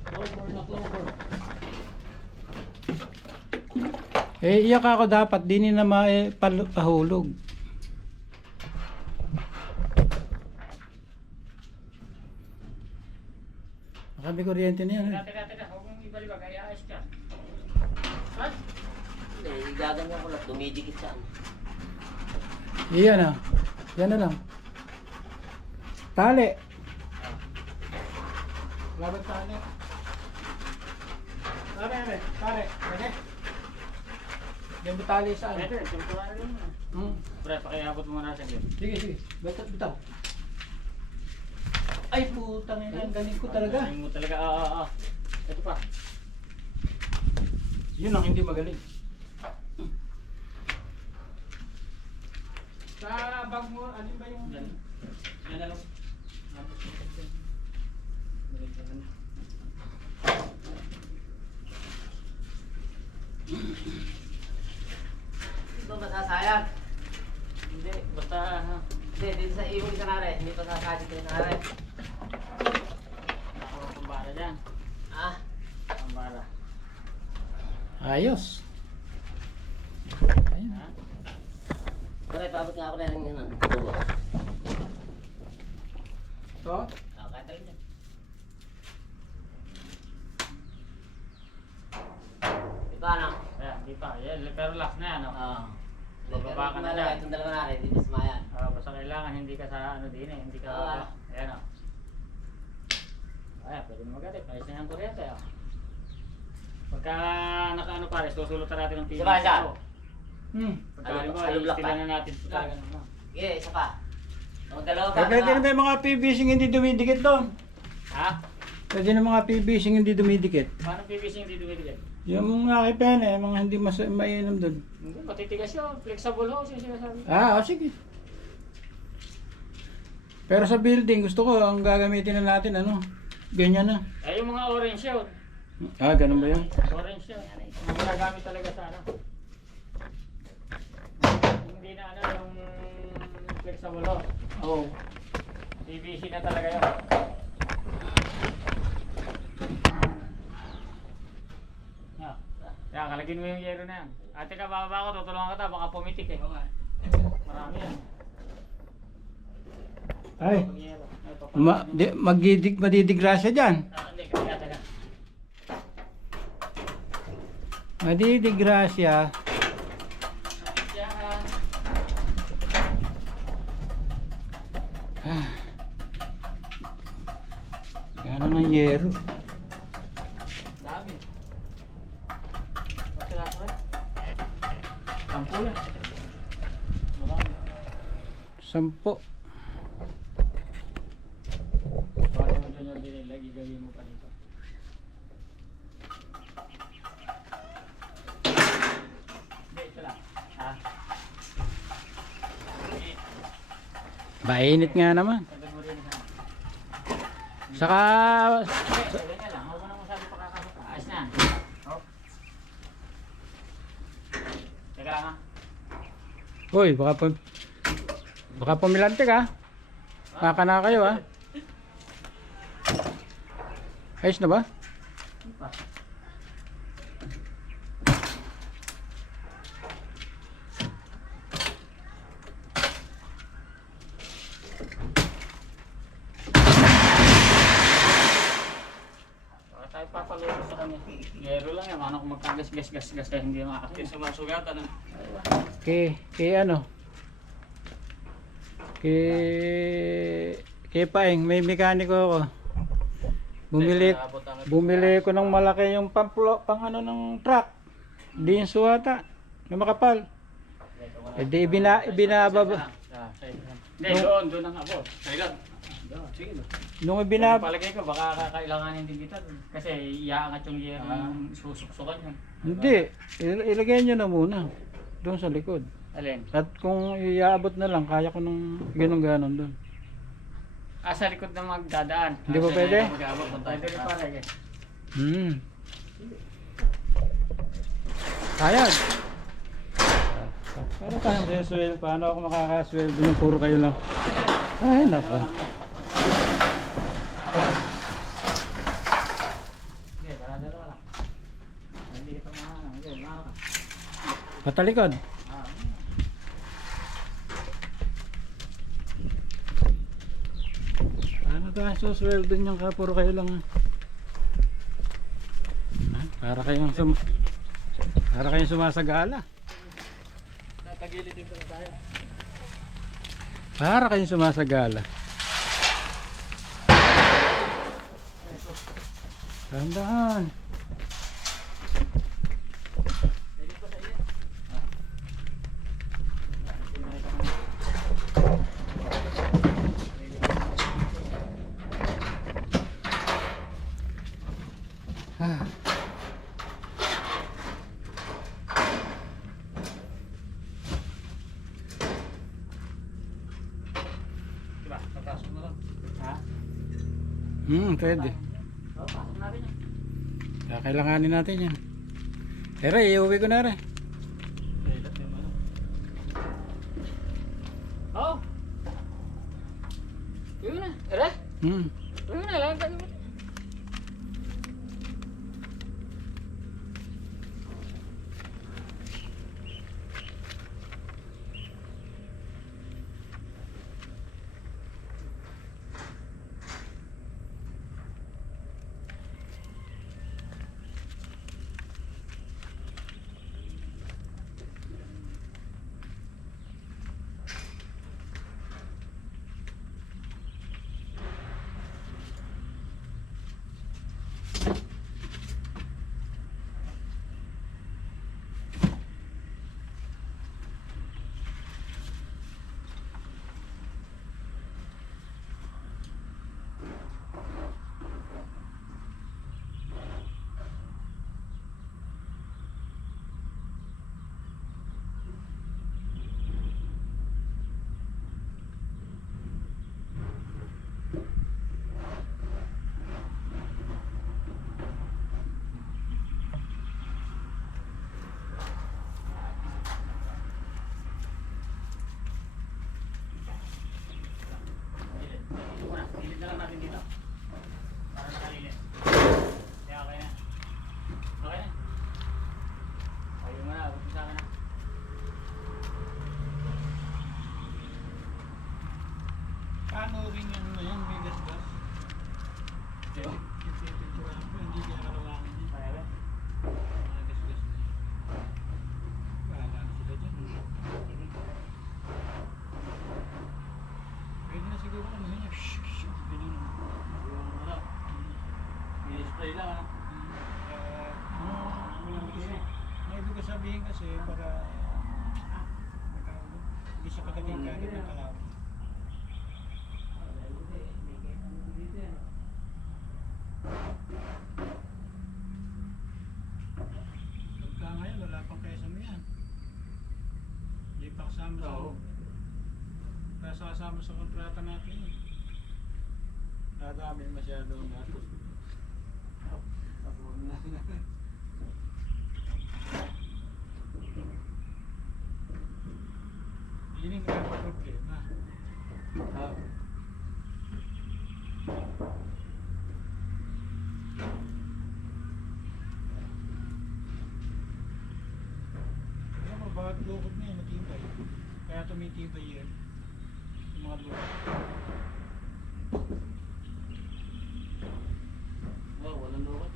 Clover na clover. Iyak ako dapat, di na pahulog. Sabi kuryente na yan. Teka. Huwag mong ibalibag. Ay ayos ka. What? Eh, gaganyan ko lang, dumidikit siya. Iyan na. Yan na lang. Tali. Labat tali. Tali. Pwede? Yan ba tali saan? Pwede, tumtuwa na rin mo. Pre, pakiabot mo na sa gym. Sige. Bitaw. Ay putang ina, ang galing ko talaga. Galing mo talaga. Ito pa. Yun ang hindi magaling. Sa bag mo, alin ba yung... Yan. Yan na lang. Ito masasayang. Hindi, basta Hindi, dito sa iwing sa nare, hindi pa sasayang dito yung nare. ako pambara dyan. Ah, Pambara. Ayos. Ayun. Ha? pare, paabot nga ako na rin yun. Tubo. Ito? Kahit rin dyan. Diba ano? Ayan, di pa. Yan, pero last na yan. No? Oo. Bababa ka na dyan. Itong dalawa nare, hindi pa sumayan. Basta kailangan hindi ka sa ano din eh. Hindi ka... Ah. Ayan o. Ayan, pwede mo magalit. Ayos na yung kuryente. Pagka nakaano pares, susulotan natin ng Isa pa, isa. Pagka Alum- halimbawa, alum block i-stilan pa? na natin. Talaga naman. Sige, isa pa. Ang dalawa pa. Eh, pwede na ba yung mga PVC hindi dumidikit doon? Ha? Pwede na mga PVC hindi dumidikit. Paano PVC hindi dumidikit? Yung mga kipene, mga hindi mainam doon. Hindi, matitigas yun. Flexible ho, siya sinasabi. Sige. Pero sa building, gusto ko, ang gagamitin na natin, ganyan na. Ay, yung mga orange yun. Ganun ba yun? Orange yun. Ang ginagamit talaga sa Hindi na yung flexible ho. Oo. PVC na talaga yun. Kaya kalagin mo yung yero na yan. Ate ka, bababa ko, tutulungan kita, baka pumitik eh. Marami yan. Ay, Pag yero. madidigrasya dyan. Hindi, kaya taga. Madidigrasya. Gano'n ng yero. Dami. Bakit ako eh? Sampu yan. Marami. 10. Bakit mo dyan yung dinilagi, gawin mo pa dito. Hindi, ito lang. Ha? Mainit nga naman. Sabi mo rin ha. Saka, Ganyan lang, huwag mo na masabi pakakasok. Ayos na. Oh. Teka lang ha. uy, baka pumilante ka. Maka na kayo ha. Ayos na ba? Baka tayo papaluto sa kanya. Gero lang yan, ano kung magkagas-gas-gas-gas kaya hindi makakapit sa mga sugatan. Kay Paeng, may mekaniko ako. Bumili ko ng malaki yung pang ng truck. Hindi yung suwata. Yung makapal. Eh di ibinababa. Hindi, doon ang abot. Kailan? Sige. Nung ibinababa. Palagay ko, baka kakailanganin din kita. Kasi iaangat yung yero yung susuksukan yun. Hindi. Ilagay nyo na muna. Doon sa likod. Alin? At kung iaabot na lang, kaya ko nung ganun doon. Sa likod na magdadaan. Hindi ba pwede? Pwede rin palagay. Kayag. Paano tayong reswell? Paano ako makakasweldo ng puro kayo lang? Ay, nako. Hindi, para dalawa lang. Hindi kita mahana. Hindi, mahana ka. Patalikod. Paano tayong susweldo niyang puro kayo lang? Para kayong sumasagala. Natagilid din pala tayo. Para kayong sumasagala. Tandaan. Diba? Papasok na lang. Ha? Pwede. Papasok na rin yan. Kailanganin natin yan. Pero iuwi ko na rin. Oo. Yun na. Tara. Yun na lang. spray lang ano. Ang ibig ko sabihin kasi para hindi siya kagaling kagad ng kalawang. Pagka ngayon, wala pang kesam yan. Hindi pa kasama sa Oo. kaya kasama sa kontrata natin yun. Nadami masyadong natos. Yun yung kaya problema. Kaya mo, bakit lukod na yun, matibay. Kaya tumitibay yan. Yung mga lukod. Oh, walang lukot.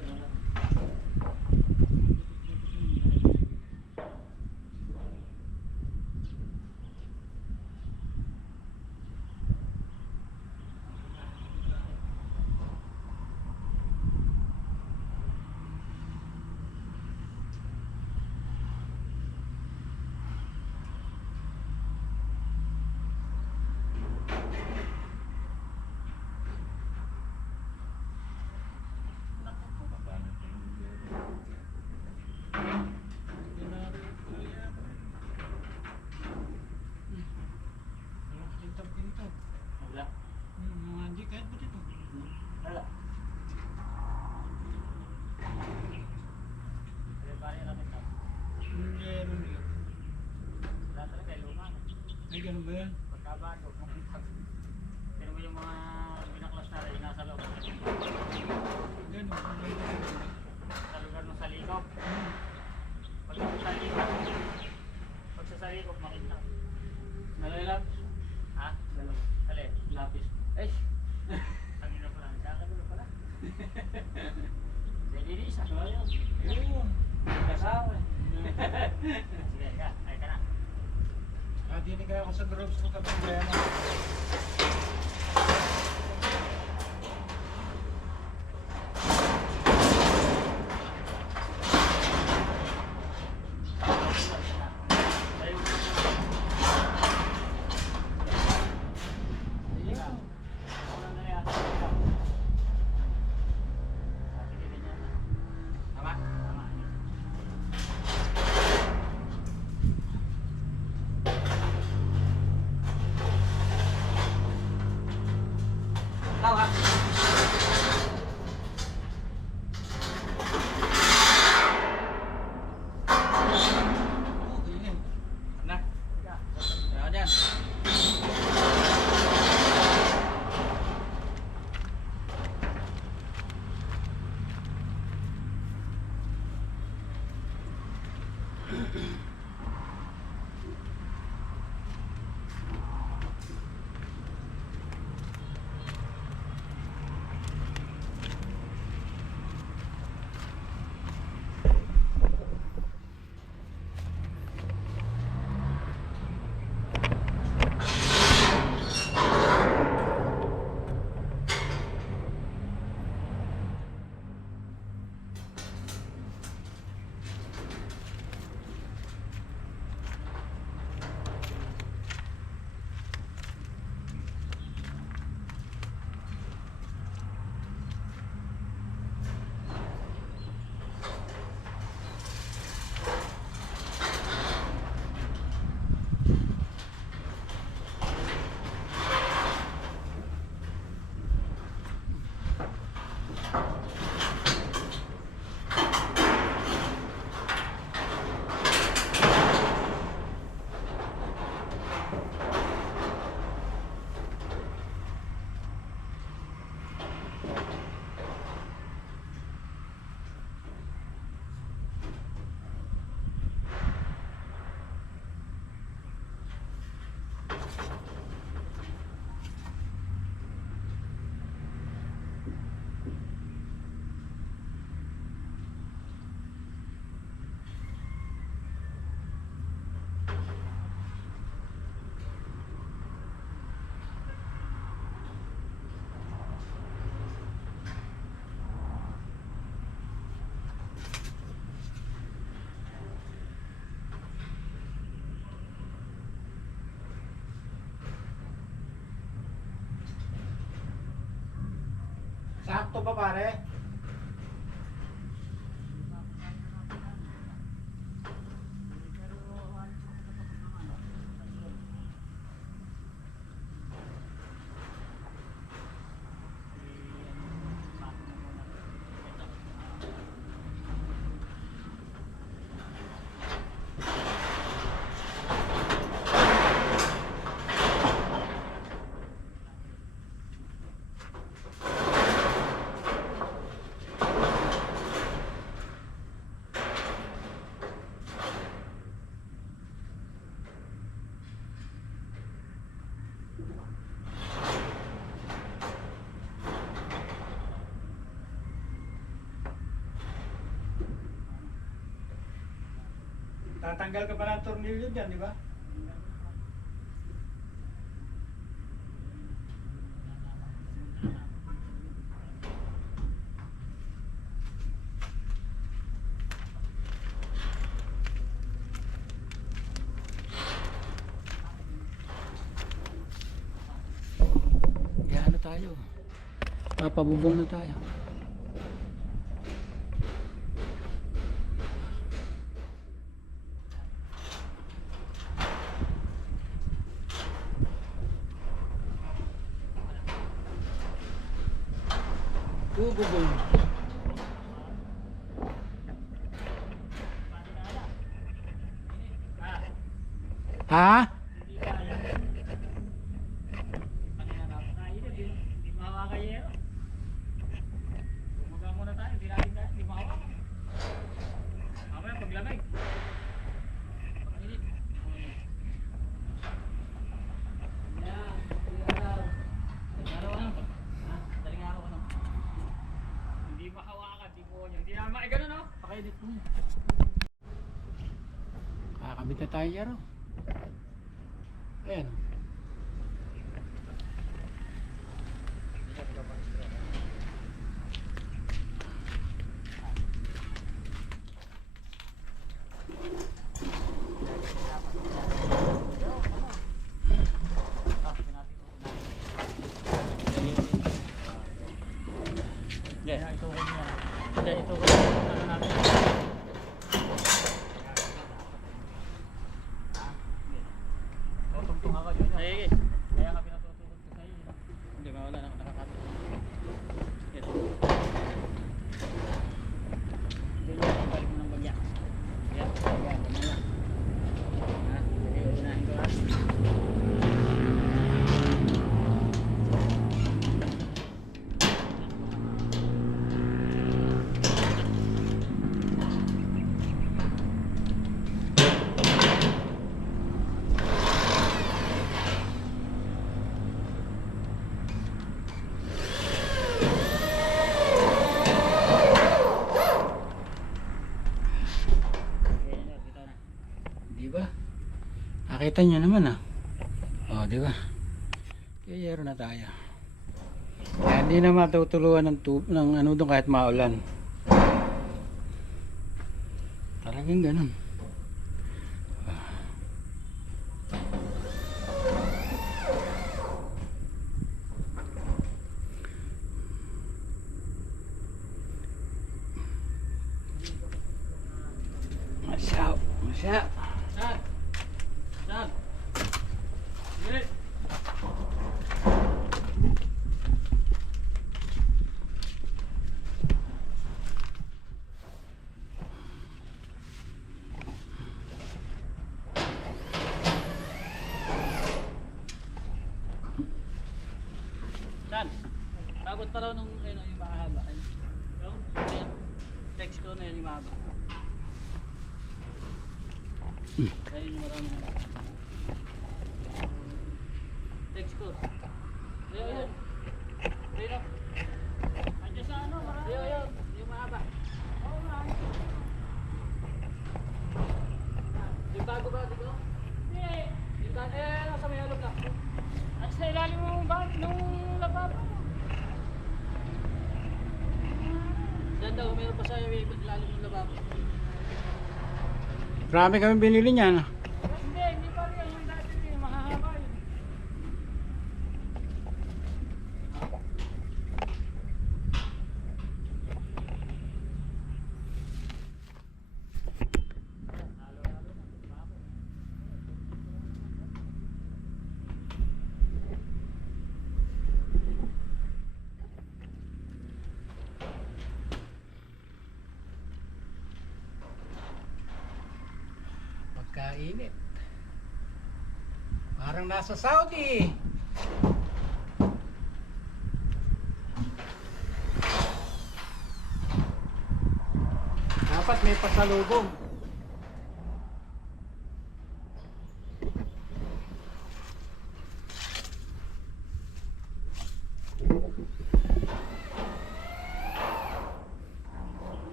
Wala. Hindi kahit ba't ito? Wala. Pare-pare lang ito. Hindi, ano nila. Wala talaga, luma. Ay, ganun ba yan? Pagkabado. Pero mo yung mga binaklas na rin nasa loob. Ganun. Sa lugar ng salikop. Pag sa salikop, makita. Nalalap. Ha? Dalawa. Alin? Lapis. Ay! Ang ina pala. Kakagulo pala. Hindi isa. Yun. Kasama eh. Sige, ka. Ay ka na. Dinig ako sa groups ko kapag problema. Sakto ba pare? Tatanggal ka pa ng tornilyo dyan, di ba? Yan na tayo. Papabubong na tayo. Bubong. Ha? Hindi makakayero. Bumaga muna tayo, hindi natin kaya, hindi mahawak. Mamaya paglamig. Pag-init. Hindi mahawakan, hindi mo niya. Hindi naman makigano, no? Pakainit mo. Kakabit na tayo dyan, oh. Ayan. Yeah, ito ko niya. Ito ko ano natin. Tutungtong ako yun. Sige. Kaya nga pinatutulog ko sa iyo. Hindi ba wala nakakapit. Sige. Hindi mo ang balik mo ng bagya. Yeah, bagya. Kamaya. Ha? Sige, unahin ko ha. Di ba? Nakita niyo naman ah. Oh, di ba? Kaya na tayo. Kaya hindi na matutuluan ng ano doon kahit maulan. Talagang ganun. Masyaw. Masyaw. Saan? Saan? Sige. Saan? Abot pa raw nung ano, yung mahaba. Yung text ko na yun yung mahaba. Ayun yung marami. Text ko. Ayun. Ayun. Andiyan sa ano, marami. Ayun. Yung mahaba. Oo nga. Yung bago ba, di ba? Hindi. Yung bago, nasa may halog na. At sa ilalim mo nung lababo. Diyan daw, mayroon pa sa ilalim ng lababo. Marami kami binili niyan. Hindi pa rin yung dati yung mahahaba yun. Mainit. Parang nasa Saudi. Dapat may pasalubong.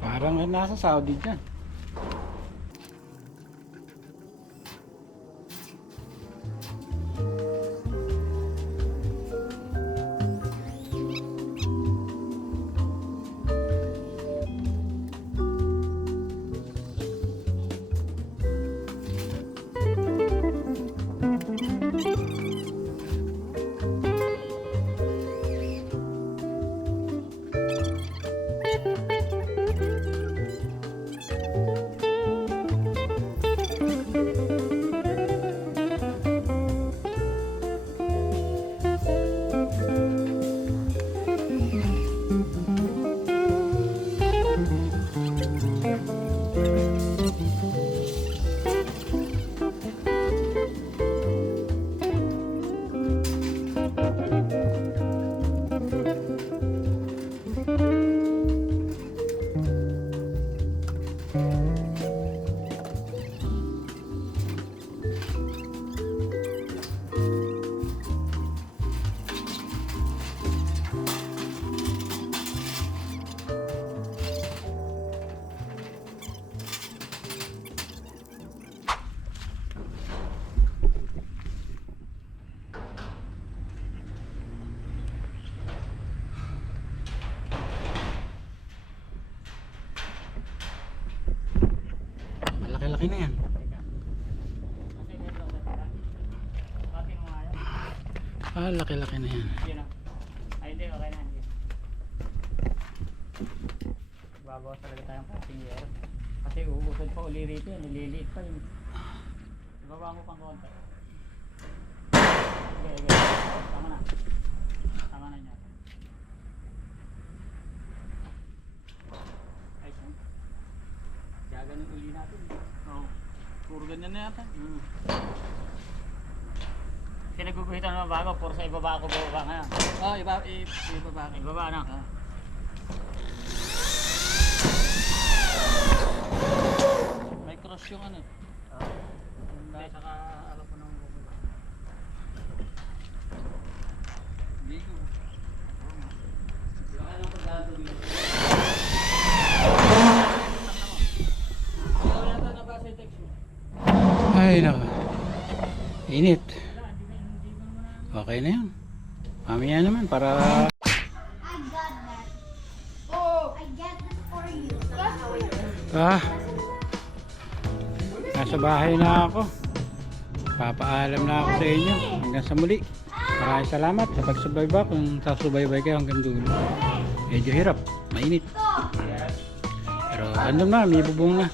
Parang nasa Saudi dyan. Malaki na yan. Laki-laki na yan. Yun o. Ay, hindi. Okay na. Babawas talaga tayong passenger. Kasi uusod pa uli rito yan. Nililiit pa yun. Ibaba mo pang konti. Okay. Tama na. Tama na niya. Ay, siya. Kaya ganun uli natin. Oo. Puro ganyan na yata. Pinaguguhitan naman bago, puro sa ibaba ako baba ngayon. Ibaba ka. Ibaba na. May cross yung ano. Hindi, saka alam ko nang bubula. Bigo. Ay nako. Init. Okay na yan. Mamaya naman para I got that. Oh, I get this for you. nasa bahay na ako. Papaalam na ako sa inyo. Hanggang sa muli. Maraming salamat sa pagsubaybay. Kung sasubaybay kayo hanggang dulo. Medyo hirap. Mainit. Pero andun na. May bubong na.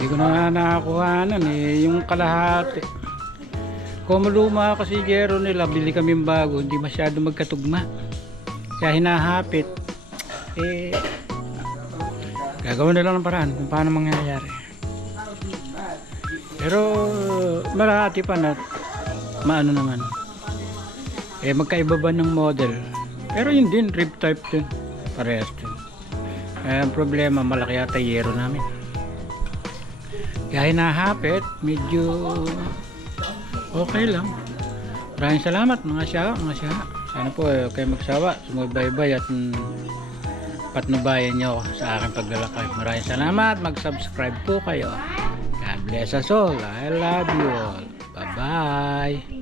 Hindi ko na nakakuhanan yung kalahati. Kung maluma kasi gero nila, bili kami bago, hindi masyado magkatugma. Kaya hinahapit. Gagawin na lang ng paraan kung paano mangyayari. Pero marahati pa na maano naman. Magkaiba ba ng model? Pero yun din, rib type din. Parehas din. Ang problema, malaki yata yero namin. Kaya hinahapit, medyo okay lang. Maraming salamat mga siya. Sana po kayo magsawa, sumubaybay at patnubayan nyo sa aking paglalakay. Maraming salamat, mag-subscribe po kayo. God bless us all. I love you all. Bye-bye.